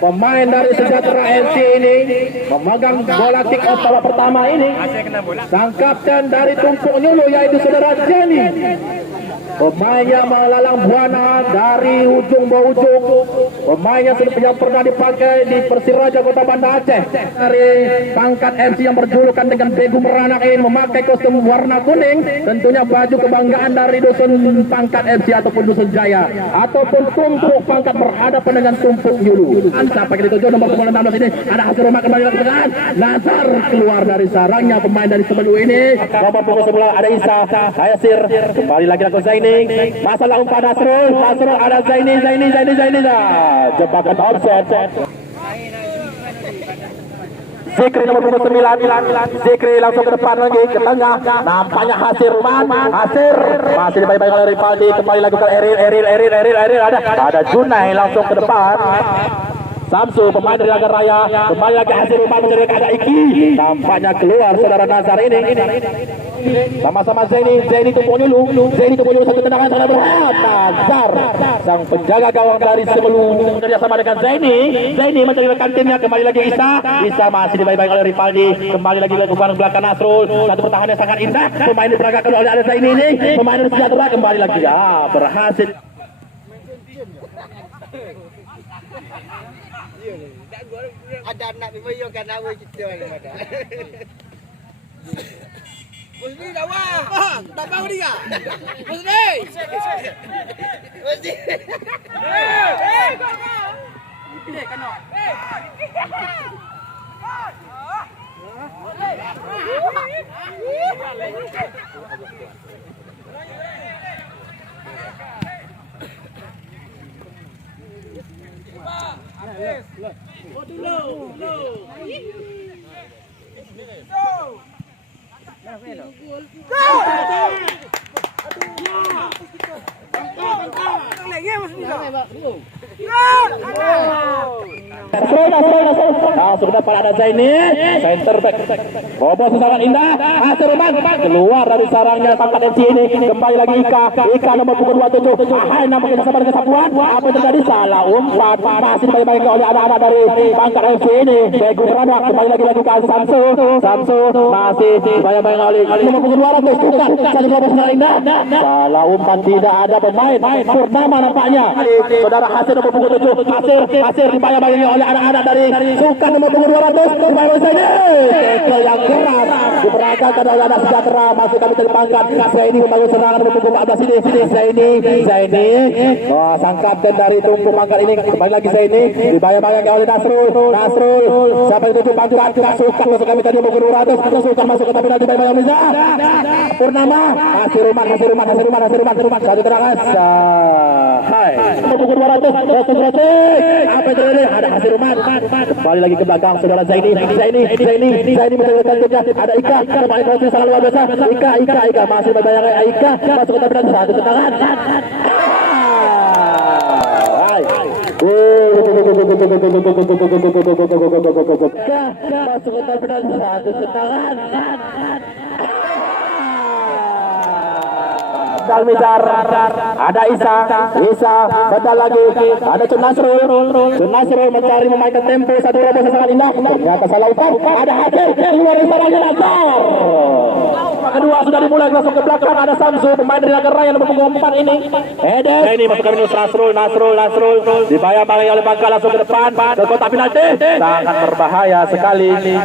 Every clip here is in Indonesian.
Pemain dari Sejahtera FC ini memegang bola kick off babak pertama ini. Sang kapten dari Tumpuk Nyulu yaitu saudara Jenny. Pemain yang melalang buana dari ujung ke ujung. Pemain yang pernah dipakai di Persiraja Kota Banda Aceh. Dari pangkat FC yang berjulukan dengan Begu Meranak ini memakai kostum warna kuning. Tentunya baju kebanggaan dari dusun pangkat FC ataupun dusun Jaya. Ataupun Tumpuk pangkat berhadapan dengan Tumpuk Nyulu. Sampai ke tujuh nomor 16 ini ada hasil rumah kembali ke tengah. Nazar keluar dari sarangnya pemain dari Sebelu ini. Nomor punggung sebelah ada Isa Hayasir. Kembali lagi lakukan Zaini. Masalah umpan Nasrul ada Zaini. Jebakan offset. Zikri nomor 9. Zikri langsung ke depan lagi ke tengah. Nampaknya Hasir Ruman. Hasir masih dibaik-baik oleh Ripaldi. Kembali lagi ke Eril. Ada Junai langsung ke depan. Samsu pemain dari Nagar Raya. Kembali lagi Hasir Ruman mencari ada Iki. Tampaknya keluar saudara Nazar ini. Sama-sama Zaini Tumpuk Nyulu satu tendangan sangat berat. Nazar sang penjaga gawang dari Sebelu kerjasama dengan Zaini mencari rekan timnya. Kembali lagi Isa masih dibaik-baik oleh Ripaldi. Kembali lagi lakukan belakang Nasrul. Satu pertahanan yang sangat indah. Pemain diperagakan oleh ada Zaini ini. Pemain dari Sejahtera kembali lagi berhasil. Ada anak bimbing kan awal kita ada. Musni dah wah. Tak tahu dia. Musni. Pilih kan no. Sudah pada ada Zaini, center back. Bobo serangan indah. Hasir Ruman keluar dari sarangnya pangkat MC ini. Kembali lagi Ika nomor punggung 27. Ahai nampaknya bersama dengan Sapuan. Apa yang terjadi? Salah umpan. Masih dibaik-baik oleh anak-anak dari pangkat MC ini. Begu Beranak kembali lagi lakukan Samsu masih dibaik-baik oleh nomor punggung 200. Bukan satu bobo serangan indah. Salah umpan, tidak ada pemain. Purnama nampaknya. Saudara Hasir nomor punggung 7. Hasir dibaik-baik oleh anak-anak dari Sukan nomor punggung 200. Dibaik-baik saja. Tackle yang keras diperagakan oleh anak Sejahtera. Masih kami terpangkat. Zaini membangun serangan nomor punggung 14 ini. Zaini. Sang kapten dari Tumpuk pangkat ini. Kembali lagi Zaini. Dibayang-bayang oleh Nasrul. Sampai ke tujuh pangkat. Sukan masuk kami tadi punggung 200. Sukan masuk ke tapi nanti dibayang oleh Purnama. Hasir Ruman. Satu terangan. Hai. Nomor punggung 200. Apa yang terjadi? Ada Hasir Ruman. Kembali lagi ke belakang saudara Zaini menjadi rekan timnya. Ada Ika kembali crossing sangat luar biasa. Ika masih berbayang Ika masuk ke tapi satu tendangan. Masuk ke tapi satu tendangan. Dalmizar, ada Isa, betul lagi, ada Cun Nasrul mencari memainkan tempo satu robos sangat indah. Ternyata salah umpan, ada Hasir keluar dari sarangnya Nazar. Kedua sudah dimulai langsung ke belakang ada Samsu pemain dari Nagar Raya nomor punggung 4 ini. Ini masuk ke minus Nasrul dibayang-bayang oleh Bangka langsung ke depan ke kotak penalti. Sangat berbahaya sekali ini.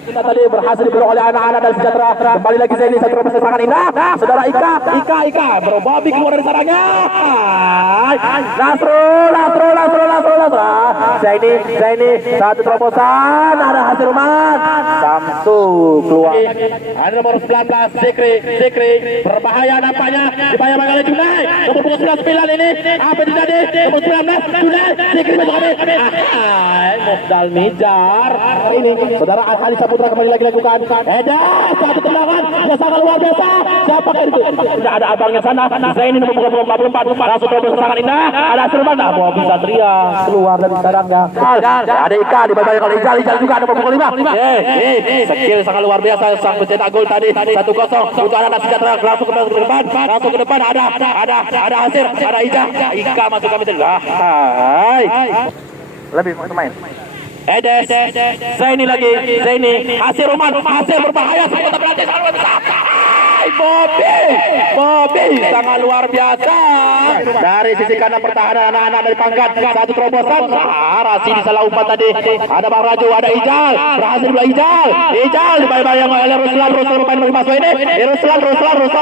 Kita tadi berhasil dibelok oleh anak-anak dari Sejahtera. Kembali lagi Zaini satu robos sangat indah. Saudara Ika berbabi keluar dari sarangnya. Nasrul. Zaini satu terobosan. Ada Hasir Ruman. Samsu keluar. Ada nomor 19 Zikri berbahaya nampaknya. Dibayang-bayang oleh Junai. Nomor 19 ini. Apa yang terjadi? Nomor 19 Junai. Zikri masuk kami. Mufdal Mijar. Ini saudara Ali Saputra kembali lagi lakukan. Satu tendangan. Dia sangat luar biasa. Siapa itu? Sudah ada abangnya sana. Zaini nomor 44. Langsung terobos sangat indah. Ada Hasir Ruman. Bobi Satria keluar dari sarang. Ada Ika di bawah kalau Ijal juga nomor punggung 5. Skill sangat luar biasa sang pencetak gol tadi 1-0 untuk anak sejahtera langsung ke depan. Langsung ke depan ada Hasir, ada Ika masuk kami tengah. Lebih main. Edes, Zaini lagi, Hasir Roman, Hasir berbahaya sampai berarti sangat besar. Bobby sangat luar biasa dari sisi kanan pertahanan anak-anak dari Pangkat. Satu terobosan Rasi salah umpan tadi. Ada Bang Raju, ada Ijal, berhasil pula Ijal dibayang oleh Ruslan bermain masuk ini. Ruslan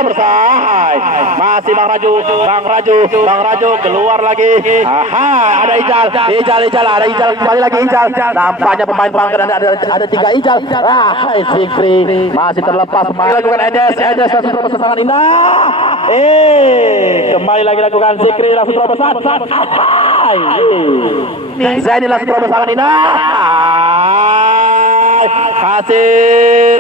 bersahai. Masih Bang Raju keluar lagi. Ada Ijal ada Ijal kembali lagi Ijal. Nampaknya pemain Pangkat ada 3 Ijal. Sikri masih terlepas pemain lakukan Edes langsung terobos sangat indah. Kembali lagi lakukan Zikri langsung terobos. Zaini langsung terobos sangat indah. Hasir.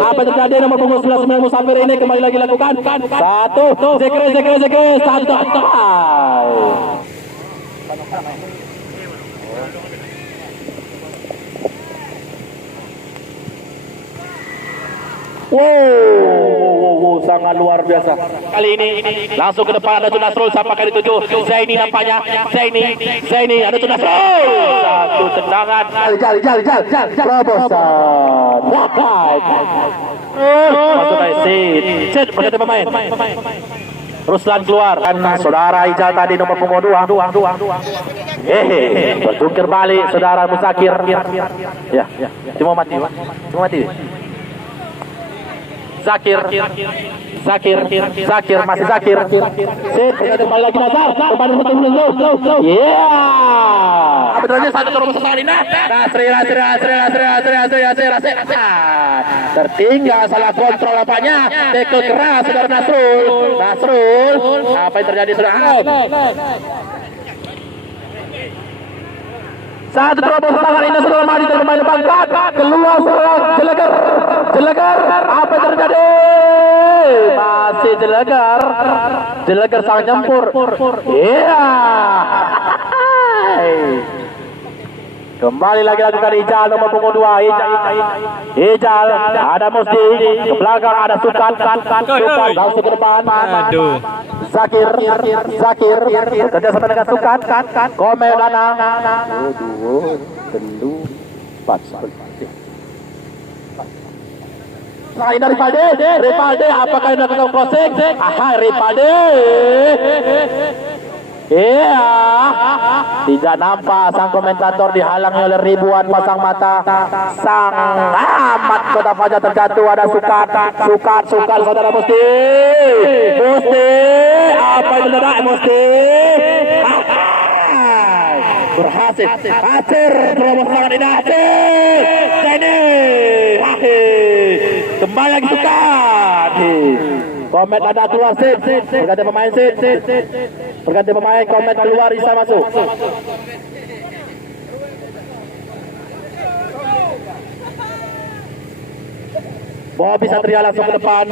Apa yang terjadi nomor punggung 19 Musafir ini kembali lagi lakukan. Satu, Zikri, satu. Wow, sangat luar biasa. Kali ini langsung ke depan ada Tun Nasrul sampai kali 7. Zaini nampaknya. Zaini ada Tun Nasrul. Satu tendangan. Jal. Terobosan. Masuk Sit berkata pemain. Ruslan keluar kan saudara Ijal tadi nomor punggung 2. Berjungkir balik saudara Musakir. Ya. Cuma mati. Zakir, masih Zakir. Sit, kembali lagi Nazar. Kembali betul. Apa terjadi satu terus sekali Nasri. Tertinggal salah kontrol apanya. Tackle keras saudara Nasrul. Apa yang terjadi sudah out. Satu terobos tangan ini sudah maju dari pemain Pangkat. Keluar serang Jelegar. Apa yang terjadi? Masih Jelegar sangat nyempur. Kembali lagi lakukan Ijal nomor punggung 2. Ijal ada Musdi ke belakang ada Sukan langsung ke depan. Zakir kerja sama dengan Sukan. Komel Danang 2 3 4. Nah, ini Ripalde, apakah ini akan crossing? Ripalde. Tidak nampak sang komentator dihalangi oleh ribuan pasang mata. Sang amat Kota Fajar terjatuh ada Sukat saudara Musti. Apa yang terjadi Musti? Berhasil. Hasir terobos tangan indah. Zaini. Kembali lagi Sukat. Komet ada keluar berganti pemain berganti pemain Komet keluar Isa masuk. Bobby Satria langsung ke depan.